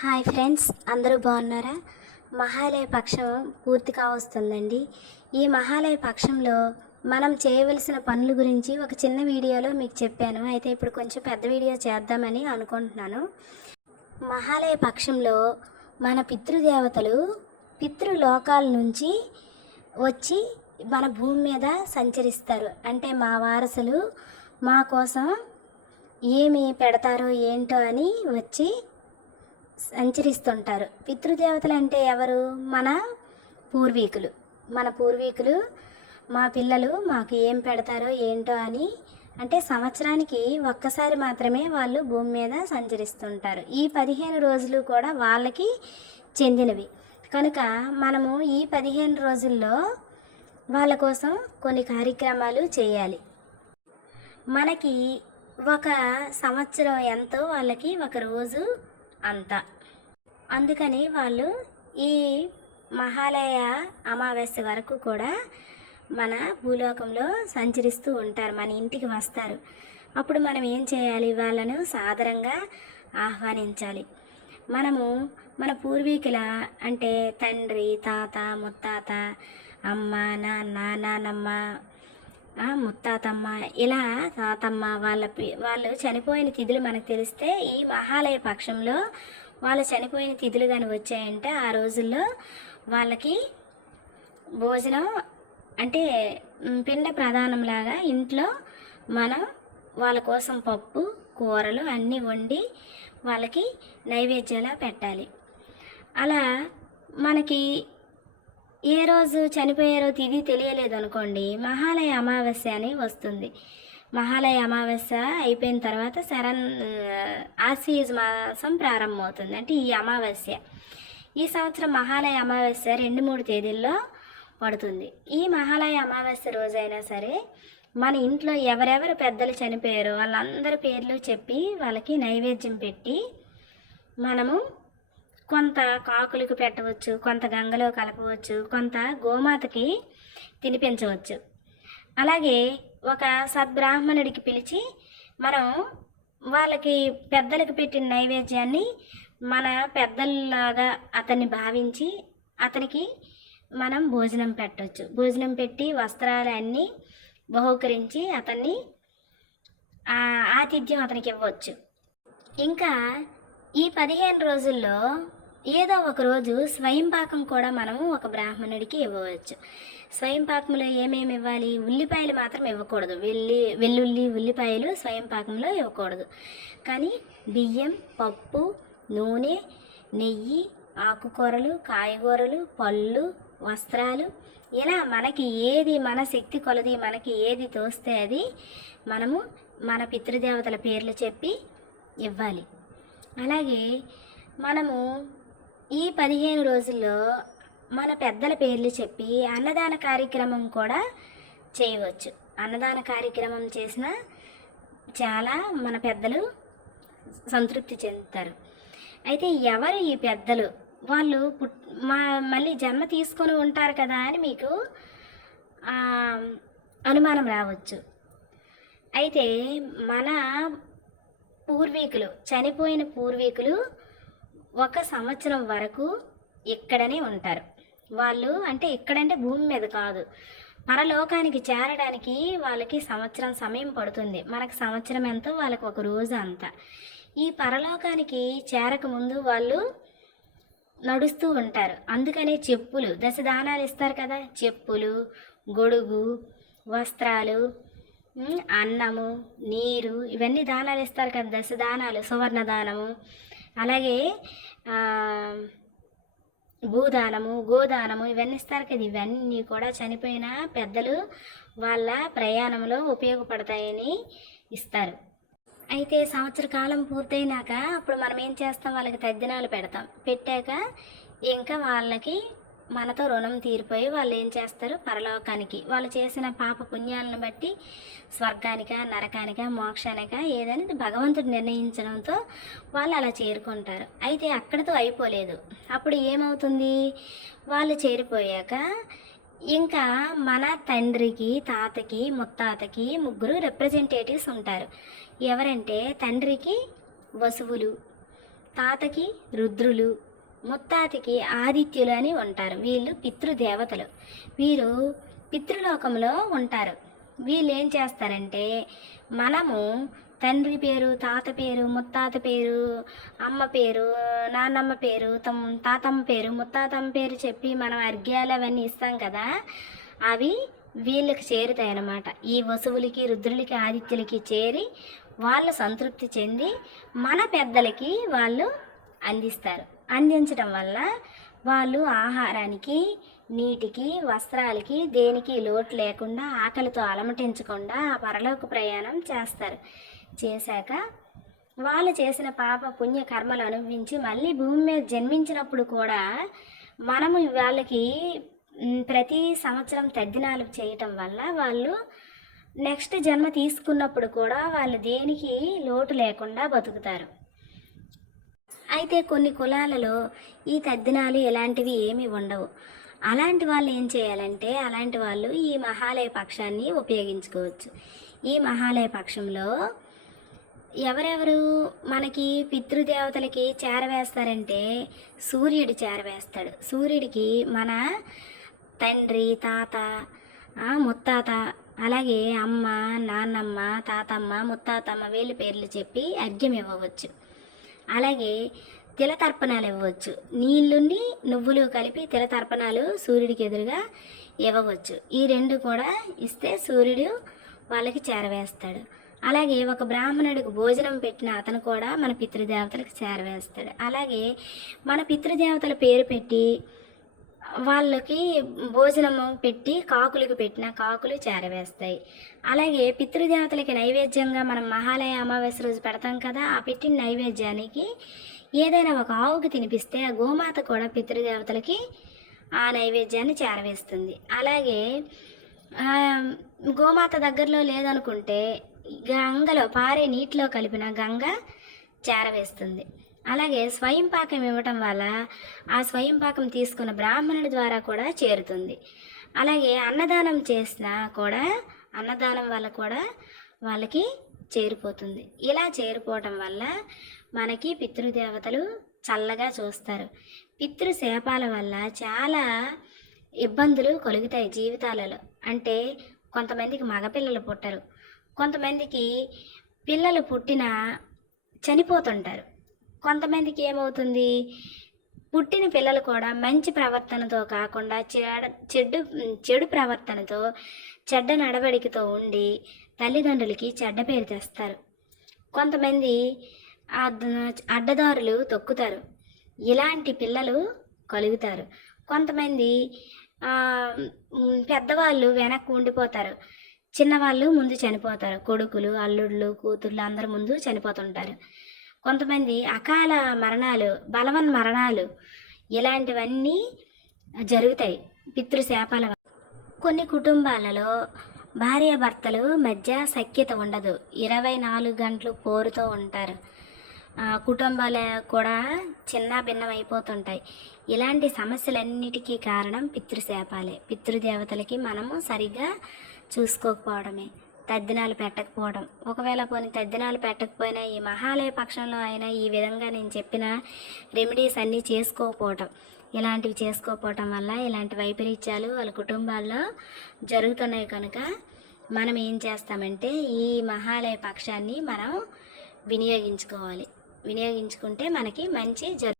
Hi friends అందరూ బాగున్నారా? మహాలయ పక్షం పూర్తిగా వస్తుందండి. ఈ మహాలయ పక్షంలో మనం చేయవలసిన పనుల గురించి ఒక చిన్న వీడియోలో మీకు చెప్పాను. అయితే ఇప్పుడు కొంచెం పెద్ద వీడియో చేద్దామని అనుకుంటున్నాను. మహాలయ పక్షంలో మన పితృదేవతలు పితృలోకాల నుంచి వచ్చి మన భూమి మీద సంచరిస్తారు. అంటే మా వారసులు మా కోసం ఏమి పెడతారో ఏంటో అని వచ్చి సంచరిస్తుంటారు. పితృదేవతలు అంటే ఎవరు? మన పూర్వీకులు. మన పూర్వీకులు మా పిల్లలు మాకు ఏం పెడతారో ఏంటో అని అంటే సంవత్సరానికి ఒక్కసారి మాత్రమే వాళ్ళు భూమి మీద సంచరిస్తుంటారు. ఈ పదిహేను రోజులు కూడా వాళ్ళకి చెందినవి. కనుక మనము ఈ పదిహేను రోజుల్లో వాళ్ళ కోసం కొన్ని కార్యక్రమాలు చేయాలి. మనకి ఒక సంవత్సరం ఎంతో వాళ్ళకి ఒక రోజు అంత. అందుకని వాళ్ళు ఈ మహాలయ అమావాస్య వరకు కూడా మన భూలోకంలో సంచరిస్తూ ఉంటారు మన ఇంటికి వస్తారు. అప్పుడు మనం ఏం చేయాలి? వాళ్ళను సాదరంగా ఆహ్వానించాలి. మనము మన పూర్వీకుల అంటే తండ్రి తాత ముత్తాత అమ్మ నాన్న నానమ్మ ముత్తాతమ్మ. ఇలా తాతమ్మ వాళ్ళ పి- వాళ్ళు చనిపోయిన తిథులు మనకు తెలిస్తే ఈ మహాలయ పక్షంలో వాళ్ళు చనిపోయిన తిథులు కానీ వచ్చాయంటే ఆ రోజుల్లో వాళ్ళకి భోజనం అంటే పిండ ప్రధానంలాగా ఇంట్లో మనం వాళ్ళ కోసం పప్పు కూరలు అన్నీ వండి వాళ్ళకి నైవేద్యంలా పెట్టాలి. అలా మనకి ఏ రోజు చనిపోయారో తిది తెలియలేదు అనుకోండి మహాలయ అమావాస్య అని వస్తుంది. మహాలయ అమావాస్య అయిపోయిన తర్వాత శరణ్ ఆశ్వీజ్ మాసం ప్రారంభమవుతుంది. అంటే ఈ అమావాస్య. ఈ సంవత్సరం మహాలయ అమావాస్య రెండు మూడు తేదీల్లో పడుతుంది. ఈ మహాలయ అమావాస్య రోజైనా సరే మన ఇంట్లో ఎవరెవరు పెద్దలు చనిపోయారో వాళ్ళందరి పేర్లు చెప్పి వాళ్ళకి నైవేద్యం పెట్టి మనము కొంత కాకులకు పెట్టవచ్చు కొంత గంగలో కలపవచ్చు కొంత గోమాతకి తినిపించవచ్చు. అలాగే ఒక సద్బ్రాహ్మణుడికి పిలిచి మనం వాళ్ళకి పెద్దలకు పెట్టిన నైవేద్యాన్ని మన పెద్దల్లాగా అతన్ని భావించి అతనికి మనం భోజనం పెట్టవచ్చు భోజనం పెట్టి వస్త్రాలు అన్నీ బహుకరించి అతన్ని ఆతిథ్యం అతనికి ఇవ్వచ్చు. ఇంకా ఈ పదిహేను రోజుల్లో ఏదో ఒక రోజు స్వయం పాకం కూడా మనము ఒక బ్రాహ్మణుడికి ఇవ్వవచ్చు. స్వయం పాకంలో ఏమేమి ఇవ్వాలి? ఉల్లిపాయలు మాత్రం ఇవ్వకూడదు. వెల్లి వెల్లుల్లి ఉల్లిపాయలు స్వయం పాకంలో ఇవ్వకూడదు. కానీ బియ్యం పప్పు నూనె నెయ్యి ఆకుకూరలు కాయగూరలు పళ్ళు వస్త్రాలు ఇలా మనకి ఏది మన శక్తి కొలది మనకి ఏది తోస్తే అది మనము మన పితృదేవతల పేర్లు చెప్పి ఇవ్వాలి. అలాగే మనము ఈ పదిహేను రోజుల్లో మన పెద్దల పేర్లు చెప్పి అన్నదాన కార్యక్రమం కూడా చేయవచ్చు. అన్నదాన కార్యక్రమం చేసిన చాలా మన పెద్దలు సంతృప్తి చెందుతారు. అయితే ఎవరు ఈ పెద్దలు? వాళ్ళు పుట్ మా మళ్ళీ జన్మ తీసుకొని ఉంటారు కదా అని మీకు అనుమానం రావచ్చు. అయితే మన పూర్వీకులు చనిపోయిన పూర్వీకులు ఒక సంవత్సరం వరకు ఇక్కడనే ఉంటారు. వాళ్ళు అంటే ఇక్కడంటే భూమి మీద కాదు. పరలోకానికి చేరడానికి వాళ్ళకి సంవత్సరం సమయం పడుతుంది. మనకు సంవత్సరం ఎంతో వాళ్ళకి ఒక రోజు అంత. ఈ పరలోకానికి చేరకముందు వాళ్ళు నడుస్తూ ఉంటారు. అందుకనే చెప్పులు దశదానాలు ఇస్తారు కదా. చెప్పులు గొడుగు వస్త్రాలు అన్నము నీరు ఇవన్నీ దానాలు ఇస్తారు కదా. దశదానాలు సువర్ణ దానము అలాగే భూదానము గోదానము ఇవన్నీ ఇస్తారు కదా. ఇవన్నీ కూడా చనిపోయిన పెద్దలు వాళ్ళ ప్రయాణంలో ఉపయోగపడతాయని ఇస్తారు. అయితే సంవత్సర కాలం పూర్తయినాక అప్పుడు మనం ఏం చేస్తాం? వాళ్ళకి తద్దినాలు పెడతాం. పెట్టాక ఇంకా వాళ్ళకి మనతో రుణం తీరిపోయి వాళ్ళు ఏం చేస్తారు? పరలోకానికి. వాళ్ళు చేసిన పాప పుణ్యాలను బట్టి స్వర్గానిక నరకానిక మోక్షానిక ఏదనేది భగవంతుడు నిర్ణయించడంతో వాళ్ళు అలా చేరుకుంటారు. అయితే అక్కడితో అయిపోలేదు. అప్పుడు ఏమవుతుంది? వాళ్ళు చేరిపోయాక ఇంకా మన తండ్రికి తాతకి ముత్తాతకి ముగ్గురు రిప్రజెంటేటివ్స్ ఉంటారు. ఎవరంటే తండ్రికి వసువులు తాతకి రుద్రులు ముత్తాతకి ఆదిత్యులు అని ఉంటారు. వీళ్ళు పితృదేవతలు. వీరు పితృలోకంలో ఉంటారు. వీళ్ళు ఏం చేస్తారంటే మనము తండ్రి పేరు తాత పేరు ముత్తాత పేరు అమ్మ పేరు నాన్నమ్మ పేరు తమ్ తాతమ్మ పేరు ముత్తాతమ్మ పేరు చెప్పి మనం అర్ఘ్యాలు అవన్నీ ఇస్తాం కదా అవి వీళ్ళకి చేరుతాయి అన్నమాట ఈ వసువులకి రుద్రులకి ఆదిత్యులకి చేరి వాళ్ళు సంతృప్తి చెంది మన పెద్దలకి వాళ్ళు అందిస్తారు. అందించడం వల్ల వాళ్ళు ఆహారానికి నీటికి వస్త్రాలకి దేనికి లోటు లేకుండా ఆకలితో అలమటించకుండా ఆ పరలోక ప్రయాణం చేస్తారు. చేశాక వాళ్ళు చేసిన పాప పుణ్య కర్మలు అనుభవించి మళ్ళీ భూమి మీద జన్మించినప్పుడు కూడా మనము వాళ్ళకి ప్రతి సంవత్సరం తద్దినాలు చేయటం వల్ల వాళ్ళు నెక్స్ట్ జన్మ తీసుకున్నప్పుడు కూడా వాళ్ళు దేనికి లోటు లేకుండా బతుకుతారు. అయితే కొన్ని కులాలలో ఈ తద్దినాలు ఇలాంటివి ఏమీ ఉండవు. అలాంటి వాళ్ళు ఏం చేయాలంటే అలాంటి వాళ్ళు ఈ మహాలయ పక్షాన్ని ఉపయోగించుకోవచ్చు. ఈ మహాలయ పక్షంలో ఎవరెవరు మనకి పితృదేవతలకి చేరవేస్తారంటే సూర్యుడు చేరవేస్తాడు సూర్యుడికి మన తండ్రి తాత ముత్తాత అలాగే అమ్మ నాన్నమ్మ తాతమ్మ ముత్తాతమ్మ వీళ్ళ పేర్లు చెప్పి అర్ఘ్యం ఇవ్వవచ్చు అలాగే తిలతర్పణాలు ఇవ్వవచ్చు. నీళ్ళుండి నువ్వులు కలిపి తిలతర్పణాలు సూర్యుడికి ఎదురుగా ఇవ్వవచ్చు. ఈ రెండు కూడా ఇస్తే సూర్యుడు వాళ్ళకి చేరవేస్తాడు. అలాగే ఒక బ్రాహ్మణుడికి భోజనం పెట్టిన అతను కూడా మన పితృదేవతలకు చేరవేస్తాడు. అలాగే మన పితృదేవతల పేరు పెట్టి వాళ్ళకి భోజనము పెట్టి కాకులకు పెట్టిన కాకులు చేరవేస్తాయి. అలాగే పితృదేవతలకి నైవేద్యంగా మనం మహాలయ అమావాస్య రోజు పెడతాం కదా ఆ పెట్టిన నైవేద్యానికి ఏదైనా ఒక ఆవుకి తినిపిస్తే ఆ గోమాత కూడా పితృదేవతలకి ఆ నైవేద్యాన్ని చేరవేస్తుంది. అలాగే గోమాత దగ్గరలో లేదనుకుంటే గంగలో పారే నీటిలో కలిపిన గంగ చేరవేస్తుంది. అలాగే స్వయం పాకం ఇవ్వటం వల్ల ఆ స్వయం పాకం తీసుకున్న బ్రాహ్మణుడి ద్వారా కూడా చేరుతుంది. అలాగే అన్నదానం చేసినా కూడా అన్నదానం వల్ల కూడా వాళ్ళకి చేరిపోతుంది. ఇలా చేరిపోవటం వల్ల మనకి పితృదేవతలు చల్లగా చూస్తారు. పితృ శాపాల వల్ల చాలా ఇబ్బందులు కలుగుతాయి జీవితాలలో. అంటే కొంతమందికి మగపిల్లలు పుట్టరు. కొంతమందికి పిల్లలు పుట్టిన చనిపోతుంటారు. కొంతమందికి ఏమవుతుంది? పుట్టిన పిల్లలు కూడా మంచి ప్రవర్తనతో కాకుండా చెడ చెడు చెడు ప్రవర్తనతో చెడ్డ నడవడికతో ఉండి తల్లిదండ్రులకి చెడ్డ పేరు తెస్తారు. కొంతమంది అడ్డదారులు తొక్కుతారు. ఇలాంటి పిల్లలు కలుగుతారు. కొంతమంది పెద్దవాళ్ళు వెనక్కి ఉండిపోతారు. చిన్నవాళ్ళు ముందు చనిపోతారు. కొడుకులు అల్లుళ్ళు కూతుళ్ళు అందరు ముందు చనిపోతుంటారు. కొంతమంది అకాల మరణాలు బలవన్ మరణాలు ఇలాంటివన్నీ జరుగుతాయి పితృశాపాల కొన్ని కుటుంబాలలో భార్యాభర్తలు మధ్య సఖ్యత ఉండదు. ఇరవై నాలుగు గంటలు పోరుతో ఉంటారు. కుటుంబాలు కూడా చిన్న భిన్నమైపోతుంటాయి. ఇలాంటి సమస్యలన్నిటికీ కారణం పితృశాపాలే. పితృదేవతలకి మనము సరిగ్గా చూసుకోకపోవడమే. తద్దినాలు పెట్టకపోవడం. ఒకవేళ పోనీ తద్దినాలు పెట్టకపోయినా ఈ మహాలయ పక్షంలో అయినా ఈ విధంగా నేను చెప్పిన రెమెడీస్ అన్నీ చేసుకోకపోవటం. ఇలాంటివి చేసుకోకపోవటం వల్ల ఇలాంటి వైపరీత్యాలు వాళ్ళ కుటుంబాల్లో జరుగుతున్నాయి కనుక మనం ఏం చేస్తామంటే ఈ మహాలయ పక్షాన్ని మనం వినియోగించుకోవాలి. వినియోగించుకుంటే మనకి మంచి జరు